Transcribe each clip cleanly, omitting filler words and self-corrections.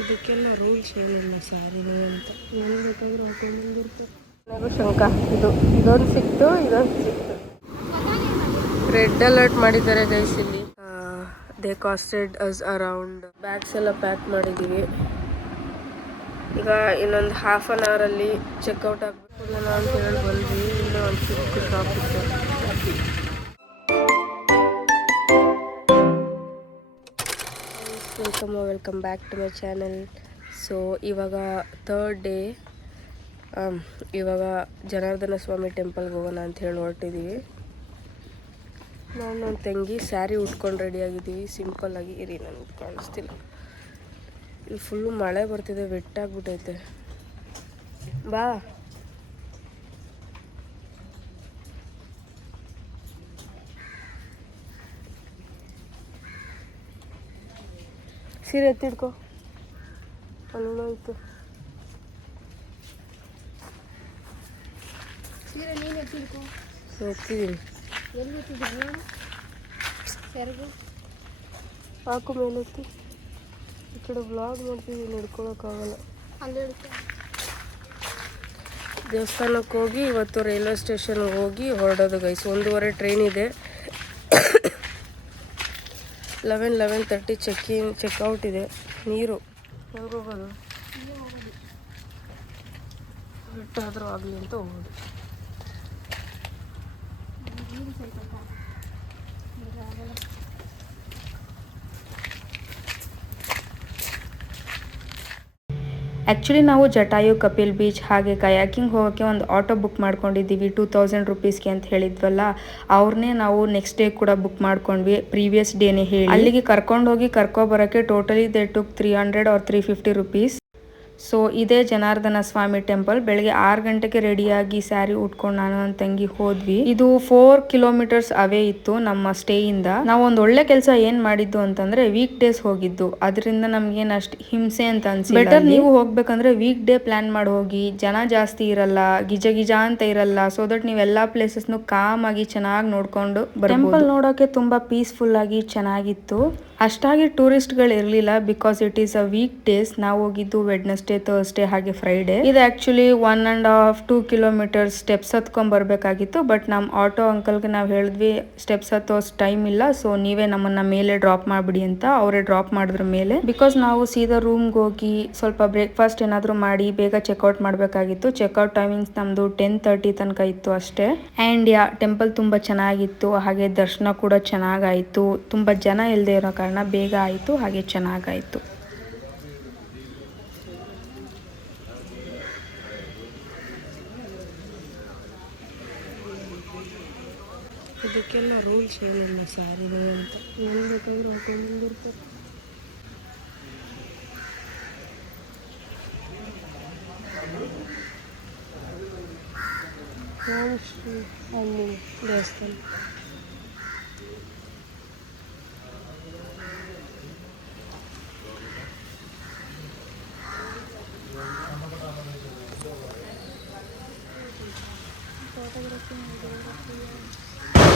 ಇದಕ್ಕೆಲ್ಲ ರೂಲ್ಸ್ ಏನಿಲ್ಲ ಸ್ಯಾರಿಗಳು ಅಂತ ಏನು ಬೇಕಾದ್ರೂ ಹಾಕೊಂಡು ಬಂದಿರ್ತಾರೆ. ನನಗೂ ಶಂಕ ಇದೊಂದು ಸಿಕ್ತು. ರೆಡ್ ಅಲರ್ಟ್ ಮಾಡಿದ್ದಾರೆ ಗೈಸ್ ಇಲ್ಲಿ. They costed us around. Bags ಎಲ್ಲ ಪ್ಯಾಕ್ ಮಾಡಿದ್ದೀವಿ. ಈಗ ಇನ್ನೊಂದು ಹಾಫ್ ಆನ್ ಅವರಲ್ಲಿ ಚೆಕ್ಔಟ್ ಆಗಬೇಕು ಅಂತ ಹೇಳಿ ಬಂದ್ವಿ. ಇನ್ನೂ ಒಂದು ಚಿಕ್ಕ ಶಾಪ್ ಇತ್ತು. Welcome back to my channel. So ಇವಾಗ ಥರ್ಡ್ ಡೇ. ಇವಾಗ ಜನಾರ್ದನ ಸ್ವಾಮಿ ಟೆಂಪಲ್ಗೆ ಹೋಗೋಣ ಅಂತ ಹೇಳಿ ಹೊರಟಿದ್ದೀವಿ. ನಾನು ನನ್ನ ತಂಗಿ ಸ್ಯಾರಿ ಉಟ್ಕೊಂಡು ರೆಡಿಯಾಗಿದ್ದೀವಿ. ಸಿಂಪಲ್ಲಾಗಿ ಇರಿ, ನನಗೆ ಕಾಣಿಸ್ತಿಲ್ಲ. ಇಲ್ಲಿ ಫುಲ್ಲು ಮಳೆ ಬರ್ತಿದೆ, ವೆಟ್ಟಾಗ್ಬಿಟ್ಟೈತೆ. ಬಾ ಸೀರೆ ಎತ್ತಿಡ್ಕೊ, ಅಲ್ಲೋಯ್ತು ಸೀರೆ. ನೀನು ಎತ್ತಿಡ್ಕೊ. ಎತ್ತಿದ್ದೀನಿ. ಎಲ್ಲಿ ಎತ್ತಿದ್ದೀನಿ? ಸೆರಗು ಹಾಕು ಮೇಲೆತ್ತಿ. ಈ ಕಡೆ ವ್ಲಾಗ್ ಮಾಡ್ತಿದ್ದೀನಿ, ಹಿಡ್ಕೊಳಕ್ಕಾಗಲ್ಲ. ಅಲ್ಲಿ ಹಿಡ್ಕೊ. ದೇವಸ್ಥಾನಕ್ಕೆ ಹೋಗಿ ಇವತ್ತು ರೈಲ್ವೆ ಸ್ಟೇಷನ್ಗೆ ಹೋಗಿ ಹೊರಡೋದು ಗೈಸ್. 1:30 ಟ್ರೈನ್ ಇದೆ. 11:30 ಚೆಕ್ಔಟ್ ಇದೆ. ನೀರು ಹೆಂಗೆ ಹೋಗೋದು? ಬಿಟ್ಟಾದರೂ ಆಗಲಿ ಅಂತ ಹೋಗೋದು. ಆ್ಯಕ್ಚುಲಿ ನಾವು ಜಟಾಯು, ಕಪಿಲ್ ಬೀಚ್ ಹಾಗೆ ಕಯಾಕಿಂಗ್ ಹೋಗೋಕ್ಕೆ ಒಂದು ಆಟೋ ಬುಕ್ ಮಾಡ್ಕೊಂಡಿದ್ದೀವಿ 2000 ರುಪೀಸ್ಗೆ ಅಂತ ಹೇಳಿದ್ವಲ್ಲ. ಅವ್ರನ್ನೇ ನಾವು ನೆಕ್ಸ್ಟ್ ಡೇ ಕೂಡ ಬುಕ್ ಮಾಡ್ಕೊಂಡ್ವಿ, ಪ್ರೀವಿಯಸ್ ಡೇನೇ ಹೇಳಿ. ಅಲ್ಲಿಗೆ ಕರ್ಕೊಂಡೋಗಿ ಕರ್ಕೊಬರೋಕ್ಕೆ totally they took 300 or 350 rupees. So ಇದೇ ಜನಾರ್ದನ ಸ್ವಾಮಿ ಟೆಂಪಲ್. ಬೆಳಗ್ಗೆ 6 ಗಂಟೆಗೆ ರೆಡಿಯಾಗಿ ಸ್ಯಾರಿ ಉಟ್ಕೊಂಡು ನಾನು ನನ್ನ ತಂಗಿ ಹೋದ್ವಿ. ಇದು 4 ಕಿಲೋಮೀಟರ್ಸ್ ಅವೇ ಇತ್ತು ನಮ್ಮ ಸ್ಟೇಯಿಂದ. ನಾವು ಒಂದು ಒಳ್ಳೆ ಕೆಲಸ ಏನ್ ಮಾಡಿದ್ದು ಅಂತಂದ್ರೆ ವೀಕ್ ಡೇಸ್ ಹೋಗಿದ್ದು. ಅದರಿಂದ ನಮ್ಗೇನ್ ಅಷ್ಟು ಹಿಂಸೆ ಅಂತ ಅನ್ಸಿಲ್ಲ. ಬೆಟರ್ ನೀವು ಹೋಗ್ಬೇಕಂದ್ರೆ ವೀಕ್ ಡೇ ಪ್ಲಾನ್ ಮಾಡಿ ಹೋಗಿ. ಜನ ಜಾಸ್ತಿ ಇರಲ್ಲ, ಗಿಜ ಅಂತ ಇರಲ್ಲ. ಸೊ ದಟ್ ನೀವು ಎಲ್ಲಾ ಪ್ಲೇಸಸ್ನು ಕಾಮ್ ಆಗಿ ಚೆನ್ನಾಗಿ ನೋಡ್ಕೊಂಡು ಬರ್ಬೋದು. ಟೆಂಪಲ್ ನೋಡೋಕೆ ತುಂಬಾ ಪೀಸ್ಫುಲ್ ಆಗಿ ಚೆನ್ನಾಗಿತ್ತು. ಅಷ್ಟಾಗಿ ಟೂರಿಸ್ಟ್ಗಳು ಇರಲಿಲ್ಲ, because it is a week days. ನಾವು ಹೋಗಿದ್ದು ವೆಡ್ನೆಸ್ಡೇ, ಥರ್ಸ್ಡೇ ಹಾಗೆ ಫ್ರೈಡೇ. ಇದು ಆಕ್ಚುಲಿ 1.5-2 ಕಿಲೋಮೀಟರ್ಸ್ ಸ್ಟೆಪ್ಸ್ ಹತ್ಕೊಂಡ್ ಬರ್ಬೇಕಾಗಿತ್ತು. ಬಟ್ ನಮ್ಮ ಆಟೋ ಅಂಕಲ್ಗೆ ನಾವು ಹೇಳಿದ್ವಿ ಸ್ಟೆಪ್ಸ್ ಹತ್ತೋ ಟೈಮ್ ಇಲ್ಲ, ಸೊ ನೀವೇ ನಮ್ಮನ್ನ ಮೇಲೆ ಡ್ರಾಪ್ ಮಾಡ್ಬಿಡಿ ಅಂತ. ಅವರೇ ಡ್ರಾಪ್ ಮಾಡಿದ್ರ ಮೇಲೆ. ಬಿಕಾಸ್ ನಾವು ಸೀದಾ ರೂಮ್ಗೆ ಹೋಗಿ ಸ್ವಲ್ಪ ಬ್ರೇಕ್ಫಾಸ್ಟ್ ಏನಾದ್ರು ಮಾಡಿ ಬೇಗ ಚೆಕ್ಔಟ್ ಮಾಡಬೇಕಾಗಿತ್ತು. ಚೆಕ್ಔಟ್ ಟೈಮಿಂಗ್ಸ್ ನಮ್ದು 10:30 ತನಕ ಇತ್ತು ಅಷ್ಟೇ. ಆ್ಯಂಡ್ ಟೆಂಪಲ್ ತುಂಬಾ ಚೆನ್ನಾಗಿತ್ತು, ಹಾಗೆ ದರ್ಶನ ಕೂಡ ಚೆನ್ನಾಗಾಯಿತು. ತುಂಬಾ ಜನ ಇಲ್ಲದೆ ಇರೋ ಕಾರಣ ಬೇಗ ಆಯಿತು, ಹಾಗೆ ಚೆನ್ನಾಗಾಯಿತು. ಇದಕ್ಕೆಲ್ಲ ರೂಲ್ಸ್ ಏನಿಲ್ಲ ಸ್ಯಾರಿಗಳು ಅಂತ ಏನು ಬೇಕಾದ್ರೂ ಹಾಕೊಂಡು ಬಂದಿರ್ತಾರೆ. ಅಲ್ಲಿ ದೇವಸ್ಥಾನ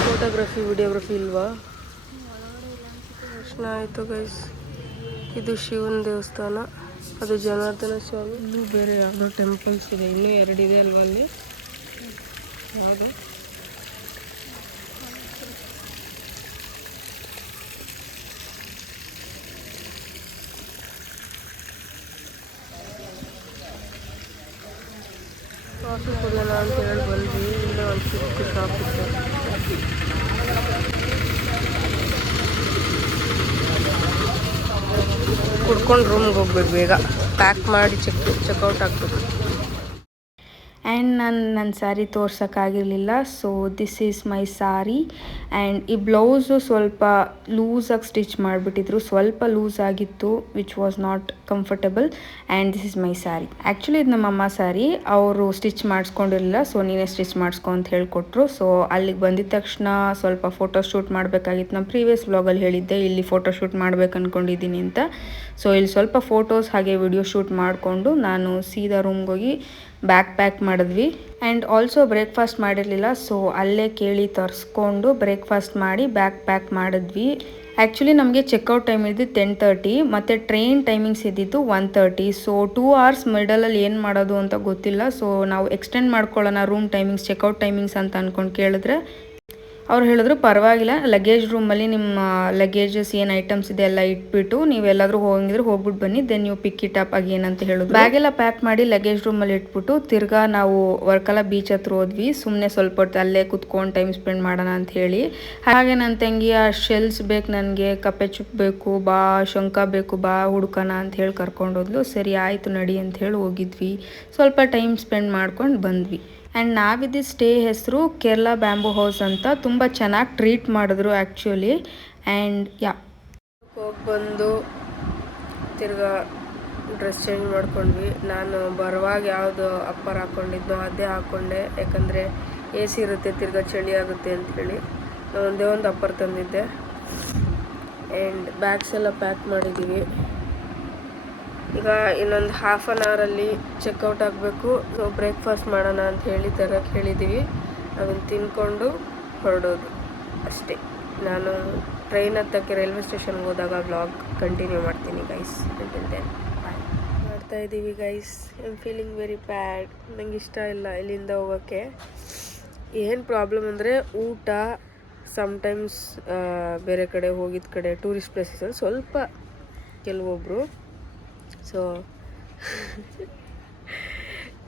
ಫೋಟೋಗ್ರಫಿ ವಿಡಿಯೋಗ್ರಫಿ ಇಲ್ವಾ? ದರ್ಶನ ಆಯಿತು ಗೈಸ್. ಇದು ಶಿವನ ದೇವಸ್ಥಾನ, ಅದು ಜನಾರ್ದನ ಸ್ವಾಮಿ. ಇನ್ನೂ ಬೇರೆ ಯಾವುದೋ ಟೆಂಪಲ್ಸ್ ಇದೆ, ಇನ್ನೂ 2 ಇದೆ ಅಲ್ವಾ ಅಲ್ಲಿ. ಯಾವುದು? ಕಾಫಿ ಕುಡಿಯೋಣ ಅಂತ ಹೇಳಿ ಬಂದ್ವಿ. ಇಲ್ಲೇ ಒಂದು ಚಿಕ್ಕ ಶಾಪ್ ಇತ್ತು. ಕುಡ್ಕೊಂಡು ರೂಮ್ಗೆ ಹೋಗ್ಬೇಕು, ಬೇಗ ಪ್ಯಾಕ್ ಮಾಡಿ ಚೆಕ್ಔಟ್ ಆಗಬೇಕು. ಆ್ಯಂಡ್ ನನ್ನ ಸ್ಯಾರಿ ತೋರ್ಸೋಕ್ಕಾಗಿರಲಿಲ್ಲ. So this is my sari. And ಈ ಬ್ಲೌಸು ಸ್ವಲ್ಪ ಲೂಸಾಗಿ ಸ್ಟಿಚ್ ಮಾಡಿಬಿಟ್ಟಿದ್ರು, ಸ್ವಲ್ಪ ಲೂಸ್ ಆಗಿತ್ತು, which was not comfortable. And this is my sari. Actually ಇದು ನಮ್ಮಮ್ಮ ಸ್ಯಾರಿ, ಅವರು ಸ್ಟಿಚ್ ಮಾಡಿಸ್ಕೊಂಡಿರಲಿಲ್ಲ. ಸೊ ನೀನೇ ಸ್ಟಿಚ್ ಮಾಡಿಸ್ಕೊ ಅಂತ ಹೇಳಿಕೊಟ್ರು. ಸೊ ಅಲ್ಲಿಗೆ ಬಂದಿದ ತಕ್ಷಣ ಸ್ವಲ್ಪ ಫೋಟೋ ಶೂಟ್ ಮಾಡಬೇಕಾಗಿತ್ತು. ನಮ್ಮ ಪ್ರೀವಿಯಸ್ ವ್ಲಾಗಲ್ಲಿ ಹೇಳಿದ್ದೆ ಇಲ್ಲಿ ಫೋಟೋ ಶೂಟ್ ಮಾಡ್ಬೇಕು ಅಂದ್ಕೊಂಡಿದ್ದೀನಿ ಅಂತ. ಸೊ ಇಲ್ಲಿ ಸ್ವಲ್ಪ ಫೋಟೋಸ್ ಹಾಗೆ ವಿಡಿಯೋ ಶೂಟ್ ಮಾಡಿಕೊಂಡು ನಾನು ಸೀದಾ ರೂಮ್ಗೆ ಹೋಗಿ ಬ್ಯಾಗ್ ಪ್ಯಾಕ್ ಮಾಡಿದ್ವಿ. ಆ್ಯಂಡ್ ಆಲ್ಸೋ ಬ್ರೇಕ್ಫಾಸ್ಟ್ ಮಾಡಿರಲಿಲ್ಲ, ಸೊ ಅಲ್ಲೇ ಕೇಳಿ ತರಿಸ್ಕೊಂಡು ಬ್ರೇಕ್ಫಾಸ್ಟ್ ಮಾಡಿ ಬ್ಯಾಗ್ ಪ್ಯಾಕ್ ಮಾಡಿದ್ವಿ. ಆ್ಯಕ್ಚುಲಿ ನಮಗೆ ಚೆಕ್ಔಟ್ ಟೈಮ್ ಇದ್ದಿದ್ದು 10:30 ಮತ್ತು ಟ್ರೈನ್ ಟೈಮಿಂಗ್ಸ್ ಇದ್ದಿದ್ದು 1:30. ಸೊ 2 hours ಮಿಡಲಲ್ಲಿ ಏನು ಮಾಡೋದು ಅಂತ ಗೊತ್ತಿಲ್ಲ. ಸೊ ನಾವು ಎಕ್ಸ್ಟೆಂಡ್ ಮಾಡ್ಕೊಳ್ಳೋಣ ರೂಮ್ ಟೈಮಿಂಗ್ಸ್, ಚೆಕ್ಔಟ್ ಟೈಮಿಂಗ್ಸ್ ಅಂತ ಅಂದ್ಕೊಂಡು ಕೇಳಿದ್ರೆ ಅವ್ರು ಹೇಳಿದ್ರು ಪರವಾಗಿಲ್ಲ, ಲಗೇಜ್ ರೂಮಲ್ಲಿ ನಿಮ್ಮ ಲಗೇಜಸ್ ಏನು ಐಟಮ್ಸ್ ಇದೆ ಎಲ್ಲ ಇಟ್ಬಿಟ್ಟು ನೀವೆಲ್ಲಾದರೂ ಹೋಗಿದ್ರೆ ಹೋಗ್ಬಿಟ್ಟು ಬನ್ನಿ, ದೆನ್ ನೀವು ಪಿಕ್ ಇಟ್ ಅಪ್ ಆಗಿ ಏನಂತ ಹೇಳಿದ್ರು. ಬ್ಯಾಗೆಲ್ಲ ಪ್ಯಾಕ್ ಮಾಡಿ ಲಗೇಜ್ ರೂಮಲ್ಲಿ ಇಟ್ಬಿಟ್ಟು ತಿರ್ಗಾ ನಾವು ವರ್ಕಲ ಬೀಚ್ ಹತ್ರ ಹೋದ್ವಿ. ಸುಮ್ಮನೆ ಸ್ವಲ್ಪ ಹೊತ್ತು ಅಲ್ಲೇ ಕುತ್ಕೊಂಡು ಟೈಮ್ ಸ್ಪೆಂಡ್ ಮಾಡೋಣ ಅಂತ ಹೇಳಿ. ಹಾಗೆ ನನ್ನ ತಂಗಿ ಆ ಶೆಲ್ಸ್ ಬೇಕು ನನಗೆ, ಕಪ್ಪೆ ಚುಪ್ ಬೇಕು ಬಾ, ಶಂಕ ಬೇಕು ಬಾ ಹುಡ್ಕೋಣ ಅಂತ ಹೇಳಿ ಕರ್ಕೊಂಡೋದ್ಲು. ಸರಿ ಆಯಿತು ನಡಿ ಅಂತ ಹೇಳಿ ಹೋಗಿದ್ವಿ. ಸ್ವಲ್ಪ ಟೈಮ್ ಸ್ಪೆಂಡ್ ಮಾಡ್ಕೊಂಡು ಬಂದ್ವಿ. ಆ್ಯಂಡ್ ನಾವಿದ್ದ ಸ್ಟೇ ಹೆಸರು ಕೇರಳ ಬ್ಯಾಂಬೂ ಹೌಸ್ ಅಂತ. ತುಂಬ ಚೆನ್ನಾಗಿ ಟ್ರೀಟ್ ಮಾಡಿದ್ರು ಆ್ಯಕ್ಚುಲಿ. ಆ್ಯಂಡ್ ಹೋಗಿ ಬಂದು ತಿರ್ಗಾ ಡ್ರೆಸ್ ಚೇಂಜ್ ಮಾಡ್ಕೊಂಡ್ವಿ. ನಾನು ಬರುವಾಗ ಯಾವುದು ಅಪ್ಪರ್ ಹಾಕ್ಕೊಂಡಿದ್ನೋ ಅದೇ ಹಾಕ್ಕೊಂಡೆ, ಯಾಕಂದರೆ ಎ ಸಿ ಇರುತ್ತೆ, ತಿರ್ಗಾ ಚಳಿ ಆಗುತ್ತೆ ಅಂಥೇಳಿ ನಾನು ಒಂದೇ ಒಂದು ಅಪ್ಪರ್ ತಂದಿದ್ದೆ. ಆ್ಯಂಡ್ ಬ್ಯಾಗ್ಸ್ ಎಲ್ಲ ಪ್ಯಾಕ್ ಮಾಡಿದ್ದೀವಿ. ಈಗ ಇನ್ನೊಂದು ಹಾಫ್ ಆನ್ ಅವರಲ್ಲಿ ಚೆಕ್ಔಟ್ ಆಗಬೇಕು. ಸೊ ಬ್ರೇಕ್ಫಾಸ್ಟ್ ಮಾಡೋಣ ಅಂತ ಹೇಳಿ ತರಕ್ಕೆ ಹೇಳಿದ್ದೀವಿ. ಅದನ್ನು ತಿನ್ಕೊಂಡು ಹೊರಡೋದು ಅಷ್ಟೇ. ನಾನು ಟ್ರೈನ್ ಹತ್ತಕ್ಕೆ ರೈಲ್ವೆ ಸ್ಟೇಷನ್ಗೆ ಹೋದಾಗ ವ್ಲಾಗ್ ಕಂಟಿನ್ಯೂ ಮಾಡ್ತೀನಿ ಗೈಸ್. ಮಾಡ್ತಾ ಇದ್ದೀವಿ guys. I am feeling very bad. ನಂಗೆ ಇಷ್ಟ ಇಲ್ಲ ಇಲ್ಲಿಂದ ಹೋಗೋಕ್ಕೆ. ಏನು ಪ್ರಾಬ್ಲಮ್ ಅಂದರೆ ಊಟ ಸಮ್ಟೈಮ್ಸ್ ಬೇರೆ ಕಡೆ ಹೋಗಿದ್ದ ಕಡೆ ಟೂರಿಸ್ಟ್ ಪ್ಲೇಸಸಲ್ಲಿ ಸ್ವಲ್ಪ ಕೆಲವೊಬ್ಬರು ಸೊ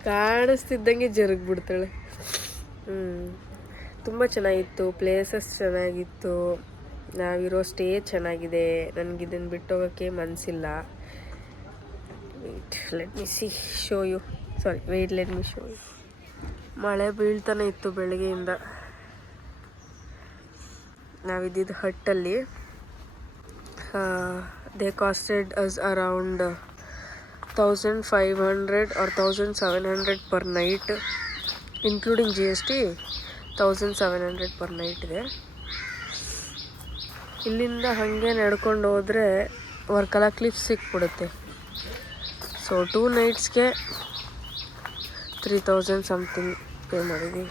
ಕಾಣಿಸ್ತಿದ್ದಂಗೆ ಜರುಗ್ಬಿಡ್ತಾಳೆ. ತುಂಬ ಚೆನ್ನಾಗಿತ್ತು, ಪ್ಲೇಸಸ್ ಚೆನ್ನಾಗಿತ್ತು, ನಾವಿರೋ ಸ್ಟೇ ಚೆನ್ನಾಗಿದೆ. ನನಗಿದನ್ನು ಬಿಟ್ಟೋಗೋಕ್ಕೆ ಮನಸ್ಸಿಲ್ಲ. Wait let me show you. ಮಳೆ ಬೀಳ್ತಾನೆ ಇತ್ತು ಬೆಳಗ್ಗೆಯಿಂದ. ನಾವಿದ್ದಿದ್ದು ಹಟ್ಟಲ್ಲಿ. They costed us around 1500 or 1700 per night, including GST 1700 per night ಇದೆ. ಇಲ್ಲಿಂದ ಹಾಗೆ ನಡ್ಕೊಂಡು ಹೋದರೆ ವರ್ಕಲ ಕ್ಲಿಫ್ ಸಿಕ್ಬಿಡುತ್ತೆ. ಸೊ 2 nightsಗೆ 3000 ಸಮಥಿಂಗ್ ಪೇ ಮಾಡಿದ್ದೀವಿ.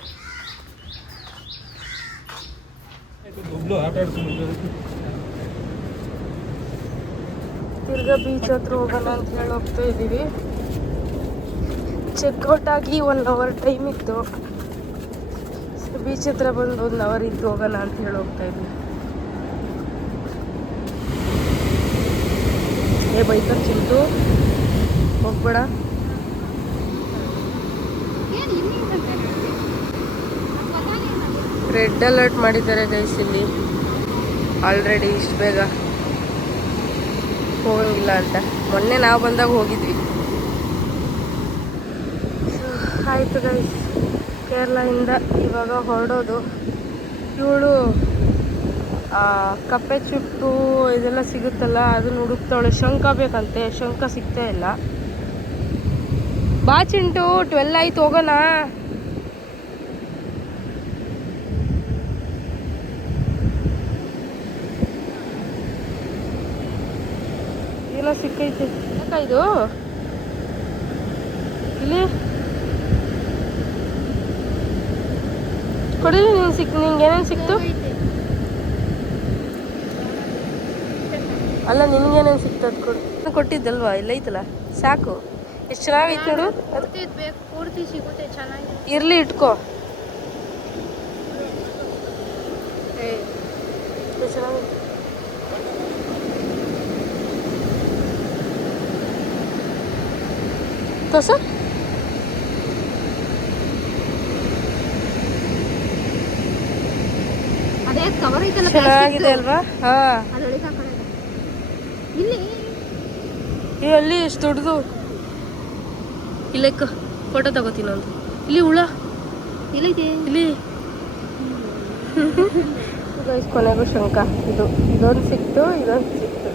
ತಿರ್ಗಾ ಬೀಚ್ ಹತ್ರ ಹೋಗೋಣ ಅಂತ ಹೇಳಿ ಹೋಗ್ತಾ ಇದ್ದೀವಿ. ಚೆಕ್ಔಟ್ ಆಗಿ 1 hour ಟೈಮ್ ಇತ್ತು. ಬೀಚ್ ಹತ್ರ ಬಂದು 1 hour ಇದ್ದು ಹೋಗೋಣ ಅಂತ ಹೇಳಿ ಹೋಗ್ತಾ ಇದ್ದೀವಿ. ಬೈಕಲ್ಲಿ ಚಿಂತು ಹೋಗ್ಬೇಡ. ರೆಡ್ ಅಲರ್ಟ್ ಮಾಡಿದ್ದಾರೆ ಗೈಸ್ ಇಲ್ಲಿ ಆಲ್ರೆಡಿ. ಇಷ್ಟು ಬೇಗ ಹೋಗಂಗಿಲ್ಲ ಅಂತ. ಮೊನ್ನೆ ನಾವು ಬಂದಾಗ ಹೋಗಿದ್ವಿ. ಆಯಿತು ಗೈಸ್, ಕೇರಳದಿಂದ ಇವಾಗ ಹೊರಡೋದು. ಇವಳು ಕಪ್ಪೆ ಚುಟ್ಟು ಇದೆಲ್ಲ ಸಿಗುತ್ತಲ್ಲ ಅದನ್ನು ಹುಡುಕ್ತಾವಳೆ. ಶಂಕ ಬೇಕಂತೆ, ಶಂಕ ಸಿಗ್ತಾ ಇಲ್ಲ. ಬಾ ಚಿಂಟು, 12 ಆಯ್ತು ಹೋಗೋಣ. ಏನೋ ಸಿಕ್ಕೈತೆ. ಯಾಕಾಯ್ದು ಇಲ್ಲಿ ಕೊಡಿ. ನಿಂಗೆ ಏನೇನು ಸಿಕ್ತು? ಅಲ್ಲ ನಿನ್ಗೇನೇನು ಸಿಕ್ತು ಅದು ಕೊಡು. ಕೊಟ್ಟಿದ್ದಲ್ವಾ, ಇಲ್ಲ ಐತಲ್ಲ ಸಾಕು. ಎಷ್ಟು ಚೆನ್ನಾಗೈತೆ ನೋಡು. ಪೂರ್ತಿ ಸಿಗುತ್ತೆ, ಚೆನ್ನಾಗಿ ಇರ್ಲಿ ಇಟ್ಕೋ. ಚೆನ್ನಾಗಿ ತೋರ್ಸು. ಅದೇ ಕವರ್ ಐತಲ್ಲ, ಚೆನ್ನಾಗಿದೆ ಅಲ್ವಾ? ಹಾ, ಇಲ್ಲಿ ಅಲ್ಲಿ ಎಷ್ಟು ದೊಡ್ಡದು. ಇಲ್ಲಕ್ಕ ಫೋಟೋ ತಗೋತೀನಿ ಒಂದು. ಇಲ್ಲಿ ಹುಳ ಎಲ್ಲೈತೆ? ಇಲ್ಲಿ ಕೊನೆಗೂ ಶಂಕ. ಇದೊಂದು ಸಿಕ್ತು, ಇದೊಂದು ಸಿಕ್ತು.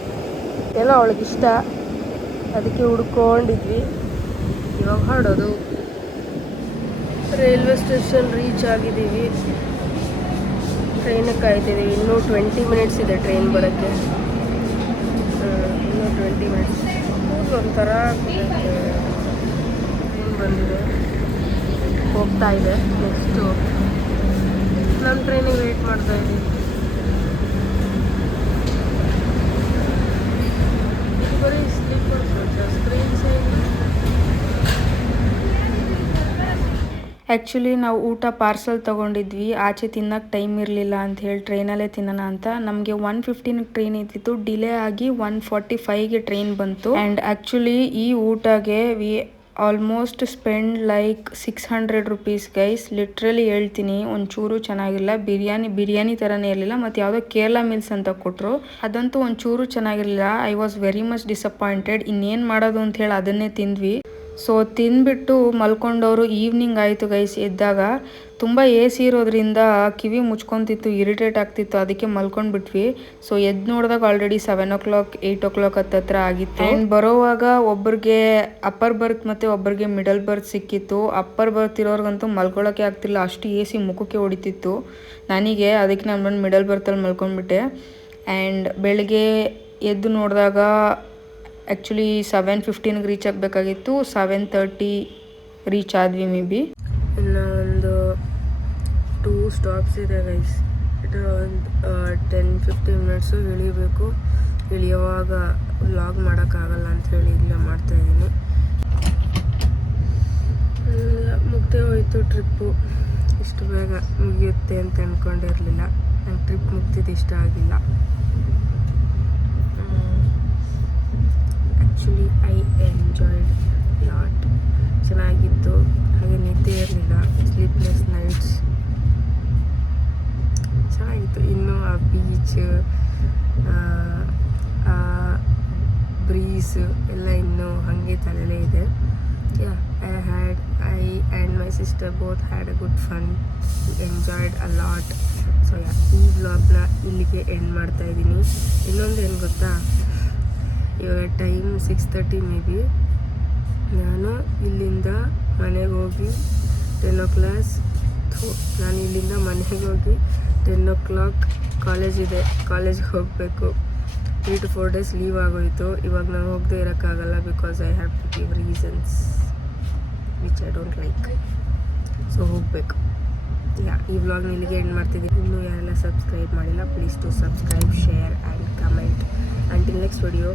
ಏನೋ ಅವಳಿಗಿಷ್ಟ, ಅದಕ್ಕೆ ಹುಡ್ಕೊಂಡಿದ್ವಿ. ಇವಾಗ ಹೊರಡೋದು. ರೈಲ್ವೆ ಸ್ಟೇಷನ್ ರೀಚ್ ಆಗಿದ್ದೀವಿ. ಟ್ರೈನಿಗೆ ಕಾಯ್ತಿದ್ದೀವಿ. ಇನ್ನೂ 20 minutes ಇದೆ ಟ್ರೈನ್ ಬರೋಕ್ಕೆ. ಇನ್ನೂ 20 minutes. ಒಂಥರ ಟ್ರೈನ್ ಬಂದಿದೆ, ಹೋಗ್ತಾ ಇದೆ. ನೆಕ್ಸ್ಟು ನಮ್ಮ ಟ್ರೈನಿಗೆ ವೆಯ್ಟ್ ಮಾಡ್ತಾ ಇದ್ದೀವಿ. ಬರೀ ಸ್ಲೀಪರ್ಸ್ ಸ್ಕ್ರೀನ್ಸೇ ಇಲ್ಲ. ಆ್ಯಕ್ಚುಲಿ ನಾವು ಊಟ ಪಾರ್ಸಲ್ ತೊಗೊಂಡಿದ್ವಿ, ಆಚೆ ತಿನ್ನೋಕ್ಕೆ ಟೈಮ್ ಇರಲಿಲ್ಲ ಅಂತ ಹೇಳಿ ಟ್ರೈನಲ್ಲೇ ತಿನ್ನೋಣ ಅಂತ. ನಮಗೆ 1:15 ಟ್ರೈನ್ ಇದ್ದಿತ್ತು, ಡಿಲೇ ಆಗಿ 1:45ಗೆ ಟ್ರೈನ್ ಬಂತು. ಆ್ಯಂಡ್ ಆ್ಯಕ್ಚುಲಿ ಈ ಊಟಗೆ we almost spend like 600 rupees guys. Literally ಹೇಳ್ತೀನಿ, ಒಂಚೂರು ಚೆನ್ನಾಗಿಲ್ಲ. ಬಿರಿಯಾನಿ ಥರನೇ ಇರಲಿಲ್ಲ. ಮತ್ತು ಯಾವುದೋ ಕೇರಳ ಮೀಲ್ಸ್ ಅಂತ ಕೊಟ್ಟರು, ಅದಂತೂ ಒಂಚೂರು ಚೆನ್ನಾಗಿರಲಿಲ್ಲ. I was very much disappointed. ಇನ್ನೇನು ಮಾಡೋದು ಅಂತ ಹೇಳಿ ಅದನ್ನೇ ತಿಂದ್ವಿ. ಸೊ ತಿಂದ್ಬಿಟ್ಟು ಮಲ್ಕೊಂಡವರು ಈವ್ನಿಂಗ್ ಆಯಿತು ಗೈಸ್. ಎದ್ದಾಗ ತುಂಬ AC ಇರೋದ್ರಿಂದ ಕಿವಿ ಮುಚ್ಕೊತಿತ್ತು, ಇರಿಟೇಟ್ ಆಗ್ತಿತ್ತು, ಅದಕ್ಕೆ ಮಲ್ಕೊಂಡ್ಬಿಟ್ವಿ. ಸೊ ಎದ್ದು ನೋಡಿದಾಗ ಆಲ್ರೆಡಿ 7 o'clock 8 o'clock ಹತ್ರ ಆಗಿತ್ತು. ಆ್ಯಂಡ್ ಬರೋವಾಗ ಒಬ್ಬರಿಗೆ ಅಪ್ಪರ್ ಬರ್ತ್ ಮತ್ತು ಒಬ್ಬರಿಗೆ ಮಿಡಲ್ ಬರ್ತ್ ಸಿಕ್ಕಿತ್ತು. ಅಪ್ಪರ್ ಬರ್ತ್ ಇರೋರ್ಗಂತೂ ಮಲ್ಕೊಳ್ಳೋಕ್ಕೆ ಆಗ್ತಿಲ್ಲ, ಅಷ್ಟು AC ಮುಖಕ್ಕೆ ಹೊಡಿತಿತ್ತು ನನಗೆ. ಅದಕ್ಕೆ ನಾನು ಬಂದು ಮಿಡಲ್ ಬರ್ತಲ್ಲಿ ಮಲ್ಕೊಂಡ್ಬಿಟ್ಟೆ. ಆ್ಯಂಡ್ ಬೆಳಗ್ಗೆ ಎದ್ದು ನೋಡಿದಾಗ ಆ್ಯಕ್ಚುಲಿ 7:15ಗೆ ರೀಚ್ ಆಗಬೇಕಾಗಿತ್ತು. 7:30 ರೀಚ್ ಆದ್ವಿ ಮೇ ಬಿ. ಇನ್ನು ಒಂದು 2 ಸ್ಟಾಪ್ಸ್ ಇದೆ ಗೈಸ್. ಇದು ಒಂದು 10-15 ಮಿನಿಟ್ಸು ಇಳಿಬೇಕು. ಇಳಿಯುವಾಗ ವ್ಲಾಗ್ ಮಾಡೋಕ್ಕಾಗಲ್ಲ ಅಂಥೇಳಿ ಇಲ್ಲೇ ಮಾಡ್ತಾಯಿದ್ದೀನಿ. ಮುಗ್ದೇ ಹೋಯಿತು ಟ್ರಿಪ್ಪು. ಇಷ್ಟು ಬೇಗ ಮುಗಿಯುತ್ತೆ ಅಂತ ಅಂದ್ಕೊಂಡಿರಲಿಲ್ಲ. ನಂಗೆ ಟ್ರಿಪ್ ಮುಗ್ದಿದ್ದು ಇಷ್ಟ ಆಗಿಲ್ಲ. Actually I enjoyed lot. ಚೆನ್ನಾಗಿತ್ತು. ಹಾಗೆ ನಿದ್ದೆ ಇರಲಿಲ್ಲ, ಸ್ಲೀಪ್ಲೆಸ್ ನೈಟ್ಸ್. ಚೆನ್ನಾಗಿತ್ತು. ಇನ್ನೂ ಆ ಬೀಚ್, ಬ್ರೀಸ್ ಎಲ್ಲ ಇನ್ನೂ ಹಾಗೆ ತಲೆಯಲ್ಲೇ ಇದೆ. I and my sister both had a good fun, enjoyed a lot. So ಈ ವ್ಲಾಗ್ನ ಇಲ್ಲಿಗೆ ಎಂಡ್ ಮಾಡ್ತಾಯಿದ್ದೀನಿ. ಇನ್ನೊಂದು ಏನು ಗೊತ್ತಾ, ಇವಾಗ ಟೈಮ್ 6:30 ಮೇ ಬಿ. ನಾನು ಇಲ್ಲಿಂದ ಮನೆಗೆ ಹೋಗಿ 10 o'clock ನಾನು ಇಲ್ಲಿಂದ ಮನೆಗೆ ಹೋಗಿ 10 o'clock ಕಾಲೇಜ್ ಇದೆ, ಕಾಲೇಜ್ಗೆ ಹೋಗಬೇಕು. 3 to 4 days ಲೀವ್ ಆಗೋಯಿತು. ಇವಾಗ ನಾನು ಹೋಗದೆ ಇರೋಕ್ಕಾಗಲ್ಲ, because I have to give reasons which I don't like. So ಹೋಗಬೇಕು. ಈ ವ್ಲಾಗ್ನ ಇಲ್ಲಿಗೆ ಎಂಡ್ ಮಾಡ್ತಿದ್ದೀನಿ. ಇನ್ನೂ ಯಾರೆಲ್ಲ ಸಬ್ಸ್ಕ್ರೈಬ್ ಮಾಡಿಲ್ಲ, please to subscribe, share and comment. Until next video,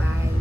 bye.